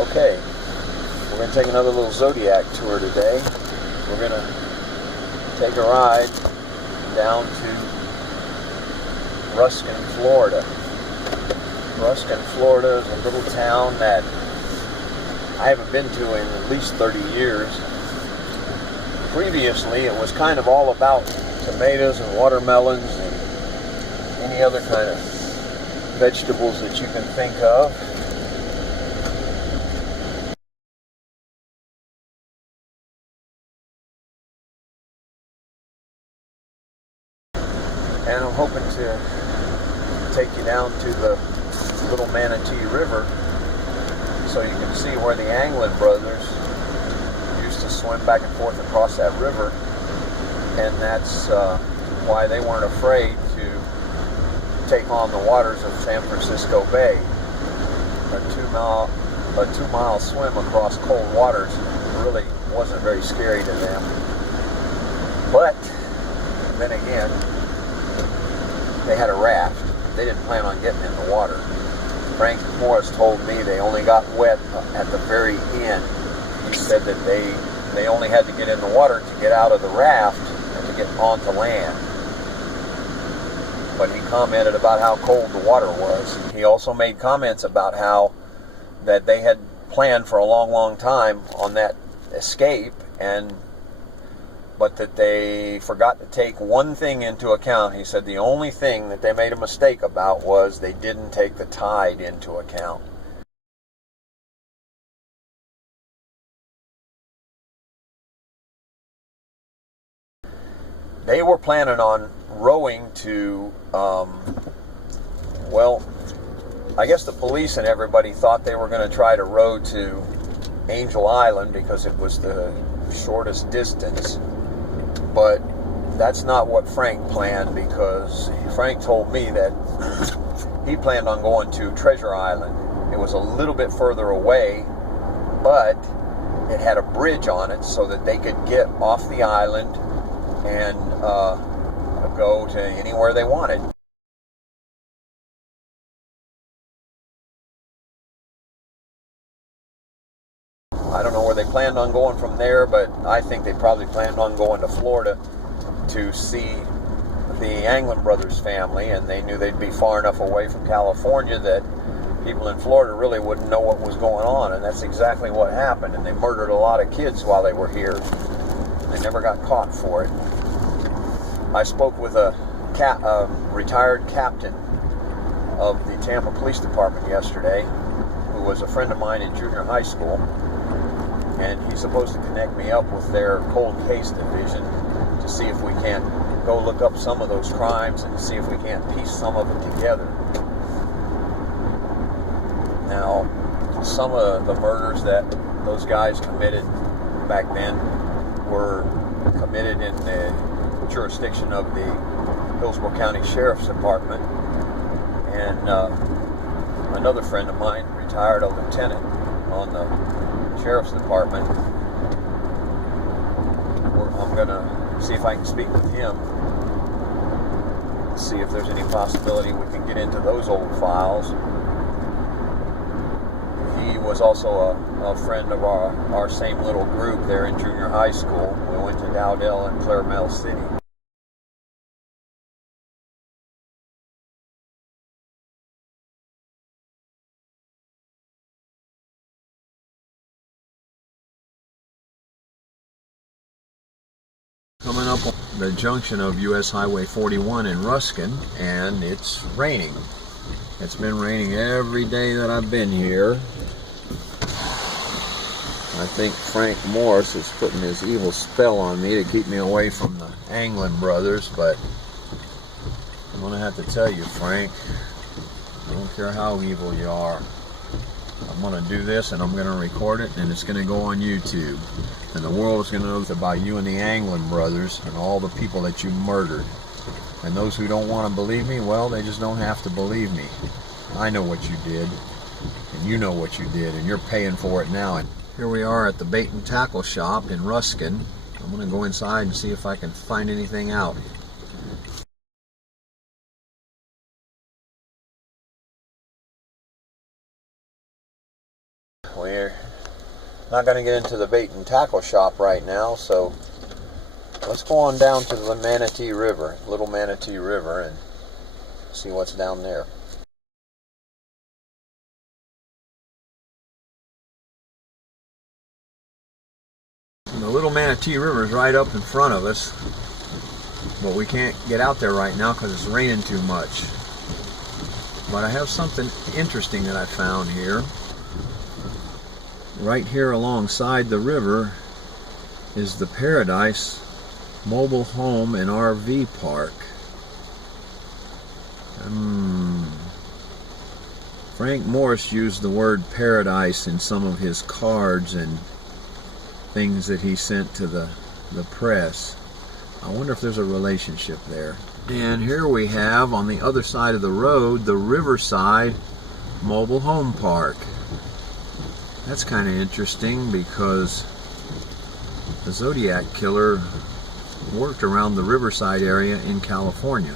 Okay, we're going to take another little Zodiac tour today. We're going to take a ride down to Ruskin, Florida. Ruskin, Florida is a little town that I haven't been to in at least 30 years. Previously, it was kind of all about tomatoes and watermelons and any other kind of vegetables that you can think of. And I'm hoping to take you down to the Little Manatee River so you can see where the Anglin brothers used to swim back and forth across that river. And that's why they weren't afraid to take on the waters of San Francisco Bay. A two-mile swim across cold waters really wasn't very scary to them. But then again, they had a raft. They didn't plan on getting in the water. Frank Morris told me they only got wet at the very end. He said that they only had to get in the water to get out of the raft and to get onto land. But he commented about how cold the water was. He also made comments about how that they had planned for a long, long time on that escape, but that they forgot to take one thing into account. He said the only thing that they made a mistake about was they didn't take the tide into account. They were planning on rowing to, I guess the police and everybody thought they were going to try to row to Angel Island because it was the shortest distance. But that's not what Frank planned, because Frank told me that he planned on going to Treasure Island. It was a little bit further away, but it had a bridge on it so that they could get off the island and go to anywhere they wanted. I don't know where they planned on going from there, but I think they probably planned on going to Florida to see the Anglin brothers family, and they knew they'd be far enough away from California that people in Florida really wouldn't know what was going on, and that's exactly what happened. And they murdered a lot of kids while they were here. They never got caught for it. I spoke with a retired captain of the Tampa Police Department yesterday, who was a friend of mine in junior high school. And he's supposed to connect me up with their cold case division to see if we can't go look up some of those crimes and see if we can't piece some of it together. Now, some of the murders that those guys committed back then were committed in the jurisdiction of the Hillsborough County Sheriff's Department. And another friend of mine, retired a lieutenant on the Sheriff's Department. I'm going to see if I can speak with him, see if there's any possibility we can get into those old files. He was also a friend of our same little group there in junior high school. We went to Dowdell and Claremelle City. Coming up on the junction of US Highway 41 in Ruskin, and it's raining. It's been raining every day that I've been here. I think Frank Morris is putting his evil spell on me to keep me away from the Anglin brothers, but I'm going to have to tell you, Frank, I don't care how evil you are. I'm going to do this, and I'm going to record it, and it's going to go on YouTube. And the world is going to know about you and the Anglin brothers and all the people that you murdered. And those who don't want to believe me, well, they just don't have to believe me. I know what you did, and you know what you did, and you're paying for it now. And here we are at the bait and tackle shop in Ruskin. I'm going to go inside and see if I can find anything out. We're Not going to get into the bait and tackle shop right now, so let's go on down to the Manatee River, Little Manatee River, and see what's down there. The Little Manatee River is right up in front of us, but we can't get out there right now because it's raining too much. But I have something interesting that I found here. Right here alongside the river is the Paradise Mobile Home and RV Park. Frank Morris used the word paradise in some of his cards and things that he sent to the press. I wonder if there's a relationship there. And here we have on the other side of the road the Riverside Mobile Home Park. That's kind of interesting because the Zodiac killer worked around the Riverside area in California.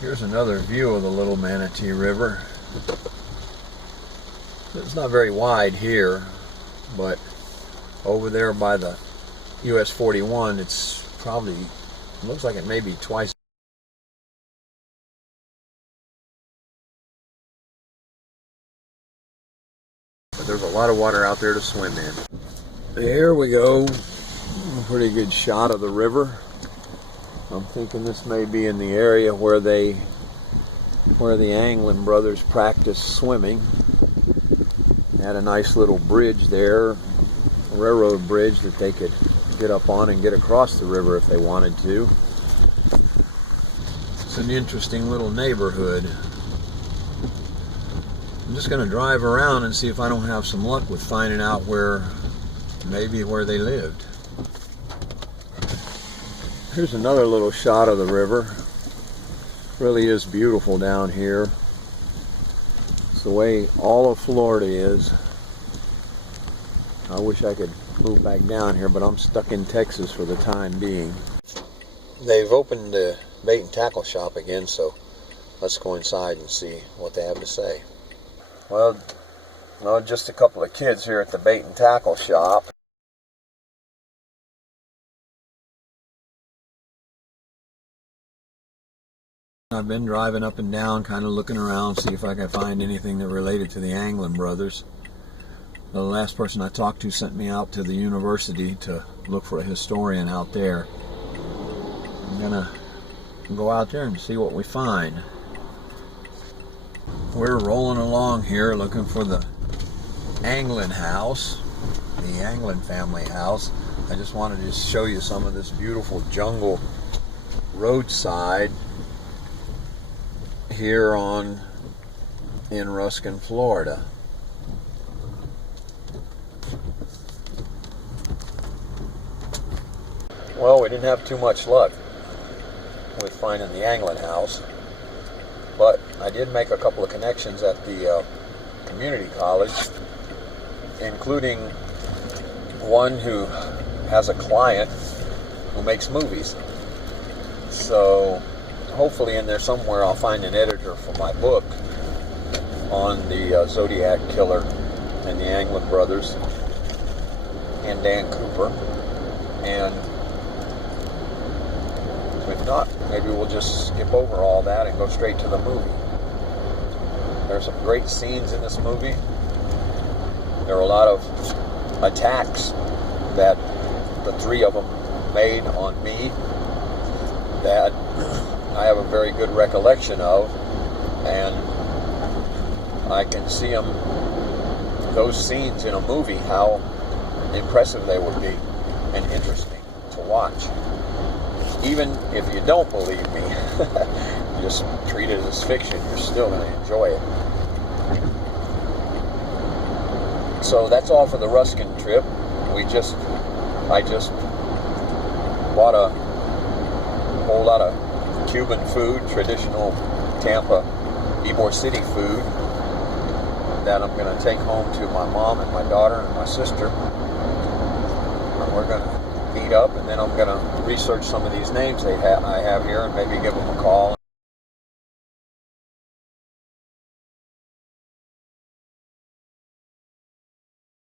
Here's another view of the Little Manatee River. It's not very wide here, but over there by the US 41, it's probably, looks like it may be twice. But there's a lot of water out there to swim in. Here we go. A pretty good shot of the river. I'm thinking this may be in the area where the Anglin brothers practiced swimming. They had a nice little bridge there, a railroad bridge that they could get up on and get across the river if they wanted to. It's an interesting little neighborhood. I'm just going to drive around and see if I don't have some luck with finding out maybe where they lived. Here's another little shot of the river. Really is beautiful down here. It's the way all of Florida is. I wish I could move back down here, but I'm stuck in Texas for the time being. They've opened the bait and tackle shop again, so let's go inside and see what they have to say. Well, no, just a couple of kids here at the bait and tackle shop. I've been driving up and down, kind of looking around, see if I can find anything that related to the Anglin brothers. The last person I talked to sent me out to the university to look for a historian out there. I'm gonna go out there and see what we find. We're rolling along here looking for the Anglin house, the Anglin family house. I just wanted to show you some of this beautiful jungle roadside here in Ruskin, Florida. Well, we didn't have too much luck with finding the Anglin house, but I did make a couple of connections at the community college, including one who has a client who makes movies. So hopefully in there somewhere I'll find an editor for my book on the Zodiac killer and the Anglin brothers and Dan Cooper. And if not, maybe we'll just skip over all that and go straight to the movie. There's some great scenes in this movie. There are a lot of attacks that the three of them made on me that I have a very good recollection of, and I can see those scenes in a movie, how impressive they would be and interesting to watch. Even if you don't believe me, just treat it as fiction, you're still going to enjoy it. So that's all for the Ruskin trip. I just bought a whole lot of Cuban food, traditional Tampa, Ybor City food that I'm going to take home to my mom and my daughter and my sister. And we're going to eat up, and then I'm going to research some of these names I have here and maybe give them a call.